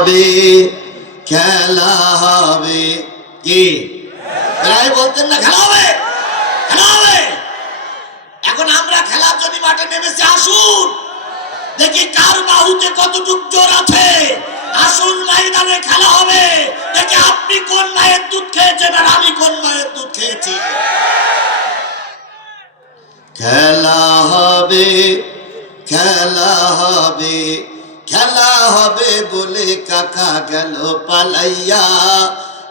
হবে, খেলা হবে কি? বলতেন না, খেলা হবে খেলা হবে। এখন আমরা খেলার জন্য মাঠে নেমেছি, আসুন। দেখি কার বাহুতে কতটুক জোর আছে। আসুন, ময়দানে খেলা হবে। দেখি আপনি কোন মায়ের দুধ খেয়েছেন আর আমি কোন মায়ের দুধ খেয়েছি। খেলা হবে খেলা হবে। খেলা হবে বলে কাকা গেল পালাইয়া।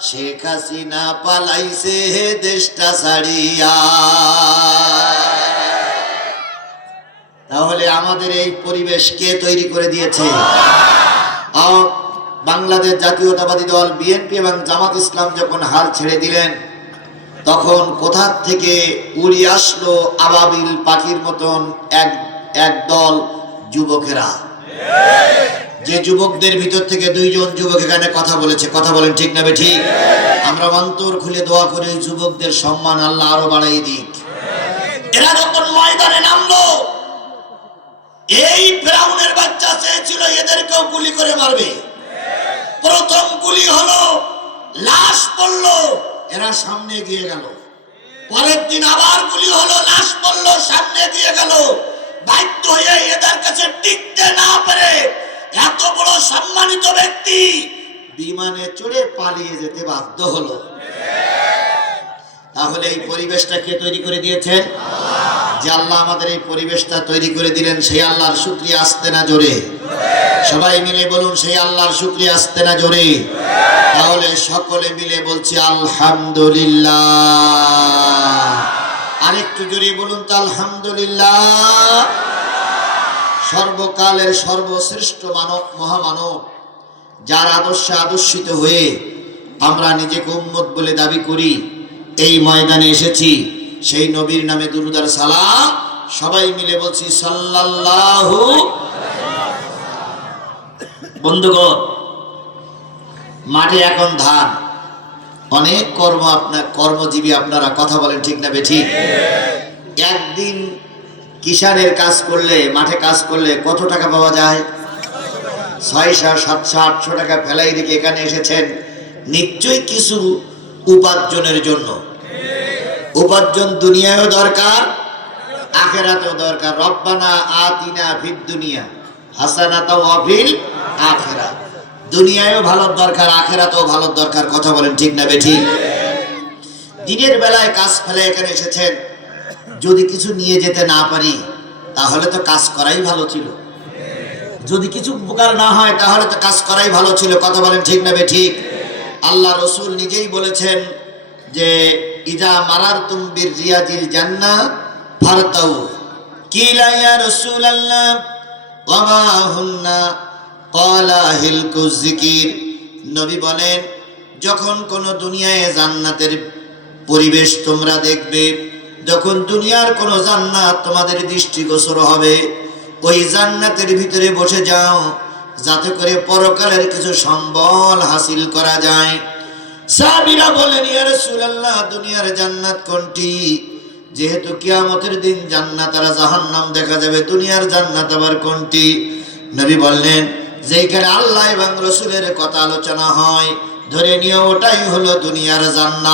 শেখ হাসিনা পালাইছে হে দেশটা ছাড়িয়া। তাহলে আমাদের এই পরিবেশ কে তৈরি করে দিয়েছে? বাংলাদেশ জাতীয়তাবাদী দল, বিএনপি এবং জামাত ইসলাম যখন হাল ছেড়ে দিলেন, তখন কোথা থেকে উড়ি আসলো আবাবিল পাখির মতন এক এক দল যুবকেরা? যে যুবকদের ভিতর থেকে দুইজন যুবক এখানে কথা বলেছে, কথা বলেন ঠিক না ঠিক? আমরা অন্তর খুলে দোয়া করে যুবকদের সম্মান আল্লাহ আরও বাড়াই দিক। এরা যখন ময়দানে নামলো, এই ফেরাউনের বাচ্চা চেয়েছিল এদেরকেও গুলি করে মারবে। প্রথম গুলি হলো, লাশ পড়ল, এরা সামনে গিয়ে গেল। পরের দিন আবার গুলি হলো, লাশ পড়ল, সামনে দিয়ে গেল। বাধ্য হয়ে এদের কাছে টিকতে না পারে এত বড় সম্মানিত ব্যক্তি বিমানে চড়ে পালিয়ে যেতে বাধ্য হলো। তাহলে এই পরিবেশটা কে তৈরি করে দিয়েছেন যে আল্লাহ আমাদের এই পরিবেশটা তৈরি করে দিলেন, সেই আল্লাহর শুক্রিয়া আসতে না জোরে। সবাই মিলে বলুন, সেই আল্লাহর শুক্রিয়া আসতে না জোরে। তাহলে সকলে মিলে বলছি, আলহামদুলিল্লাহ। আরেকটু জোরে বলুন তো, আলহামদুলিল্লাহ। সর্বকালের সর্বশ্রেষ্ঠ মানব, মহামানব, যার আদর্শে আদর্শিত হয়ে আমরা নিজেকে উম্মত বলে দাবি করি, এই ময়দানে এসেছি। সেই নবীর নামে দুরুদার সালাম সবাই মিলে বলছি, সাল্লাল্লাহু বন্ধুগণ, মাঠে এখন ধান। অনেক কর্ম আপনার, কর্মজীবী আপনারা কথা বলেন ঠিক না বে ঠিক? একদিন কিষানের কাজ করলে, মাঠে কাজ করলে কত টাকা পাওয়া যায়? ছয়শো, সাতশো, আটশো টাকা ফেলাই রেখে এখানে এসেছেন। নিশ্চয়ই কিছু উপার্জনের জন্য। উপার্জন দুনিয়ায়ও দরকার, আখেরাতেও দরকার। রব্বানা আতিনা ফিদ দুনিয়া হাসানাতা ওয়াফিল আখেরা দুনিয়ায়ও ভালো দরকার, আখেরাতেও ভালো দরকার, কথা বলেন ঠিক না বেঠি? দিনের বেলায় কাজ ফেলে এখানে এসেছেন। যদি কিছু নিয়ে যেতে না পারি, তাহলে তো কাজ করাই ভালো ছিল। যদি কিছু উপকার না হয়, তাহলে তো কাজ করাই ভালো ছিল, কথা বলেন ঠিক না ঠিক আল্লাহ রসুল নিজেই বলেছেন যে, ইজা মারার তুম বীর রিয়াজিল জান্না ফারতাউ। কিলা ইয়া রাসূল আল্লাহ ক্বালা হিলকু যিকির। নবী বলেন, যখন কোন দুনিয়ায় জান্নাতের পরিবেশ তোমরা দেখবে, যখন দুনিয়ার কোন জান্নাত তোমাদের দৃষ্টিগোচর হবে, ওই জান্নাতের ভিতরে বসে যাও, যাতে করে পরকালের কিছু সম্বল হাসিল করা যায়। সাহাবীরা বলেন, ইয়া রাসূলুল্লাহ, দুনিয়ার জান্নাত কোনটি? যেহেতু কিয়ামতের দিন জান্নাত আর জাহান্নাম দেখা যাবে, দুনিয়ার জান্নাত আবার কোনটি? নবী বললেন যেখানে আল্লাহ এবং রসুলের কথা আলোচনা হয়, ধরে নিয়ে ওটাই হলো দুনিয়ার জান্নাত।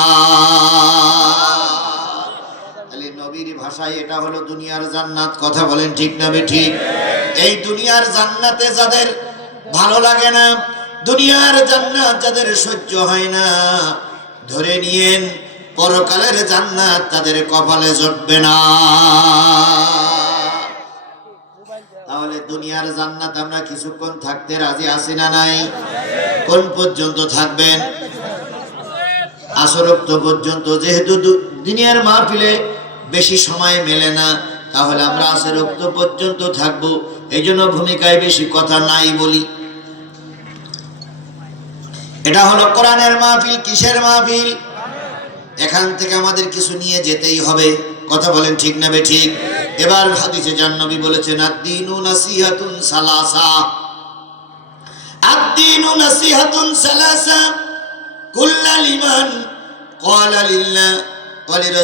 তাহলে নবীর ভাষায় এটা হলো দুনিয়ার জান্নাত, কথা বলেন ঠিক না ঠিক এই দুনিয়ার জান্নাতে যাদের ভালো লাগে না, দুনিয়ার জান্নাত যাদের সহ্য হয় না, ধরে নিয়েন পরকালের জান্নাত তাদের কপালে জটবে না। দুনিয়ার জান্নাত আমরা কিছুক্ষণ থাকতে রাজি আছি না নাই? কোন পর্যন্ত থাকবেন? আসরক্ত পর্যন্ত। যেহেতু দুনিয়ার মাহফিলে বেশি সময় মেলে না, তাহলে আমরা আসরক্ত পর্যন্ত থাকব। এই জন্য ভূমিকায় বেশি কথা নাই বলি। এটা হলো কোরআনের মাহফিল, কিসের মাহফিল? এখান থেকে আমাদের কিছু নিয়ে যেতেই হবে। কথা বলেন ঠিক না বে ঠিক? এবার হাদিসে জান্নবী বলেছেন, আদ-দীনু নাসিহাতুন সালাসা। আদ-দীনু নাসিহাতুন সালাসা। কুল্লা লিমান লিল্লাহ ওয়া লিরাসূলিহি